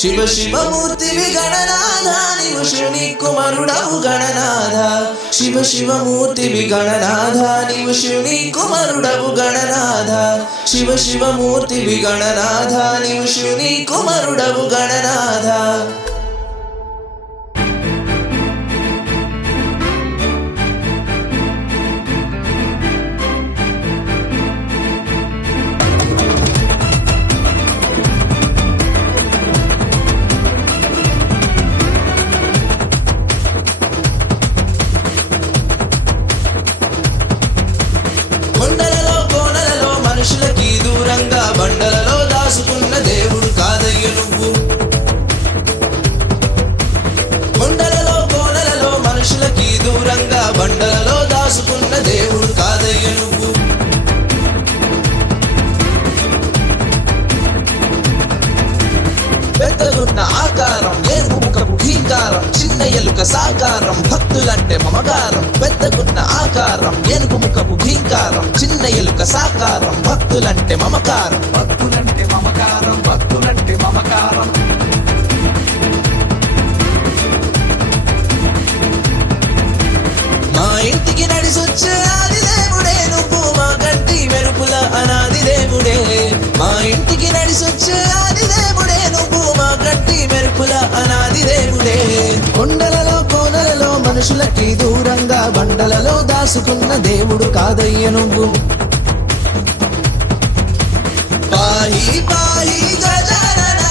శివ శివమూర్తివి గణనాథ నీవు శివుని కుమారుడవు గణనాథ శివ శివమూర్తివి గణనాథ నీవు శివుని కుమారుడవు గణనాథ శివ శివమూర్తివి గణనాథ నీవు శివుని కుమారుడవు గణనాథ కొండలలో కోనలలో మనుషులకి దూరంగా బండలలో దాసుకున్న దేవుడు కాదయ్య నువ్వు కొండలలో కోనలలో మనుషులకి దూరంగా బండలలో దాసుకున్న దేవుడు కాదయ్య నువ్వు పెద్దలున్న ఆకారం ఏనుగుముఖపు ఘీంకారం చిన్న ఎలుక సాకారం భక్తులంటే మమకారం పెద్దగున్న ఆకారం ఏనుగుముఖపు ఘీంకారం చిన్న ఎలుక సాకారం భక్తులంటే మమకారం భక్తులంటే మమకారం భక్తులంటే మమకారం మా ఇంటికి నడిసొచ్చే ఆది దేవుడే నువ్వు మా కంటి మెరుపుల అనాది దేవుడే మా ఇంటికి నడిసొచ్చే ఆది దేవుడే నువ్వు మా కంటి మెరుపుల అనాది దేవుడే కొండలలో కోనలలో మనుషులకి దూరంగా బండలలో దాసుకున్న దేవుడు కాదయ్య నువ్వు పాహి పాహి గజానన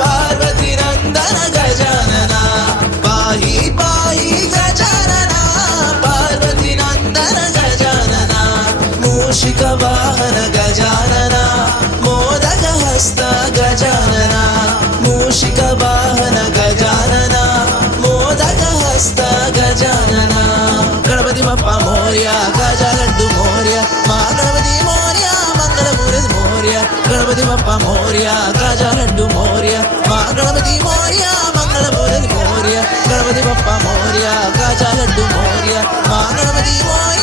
పార్వతి నందన గజానన పాహి పాహి గజానన పార్వతి నందన గజానన మూషిక వాహన గజానన మోదక హస్త గజానన మూషిక వాహన గజానన మోదక హస్త గజానన గణపతి బప్ప మోర్య గజాలడ్డు మోర్య మా గణపతి మోర్య మంగళమూర్తి మోర్య గణపతి బప్ప మోర్య గజాలడ్డు మోర్య మా గణపతి మోర్య మంగళమూర్తి మోర్య గణపతి బప్ప మోర్య గజాలడ్డు మోర్య మా గణపతి మోర్య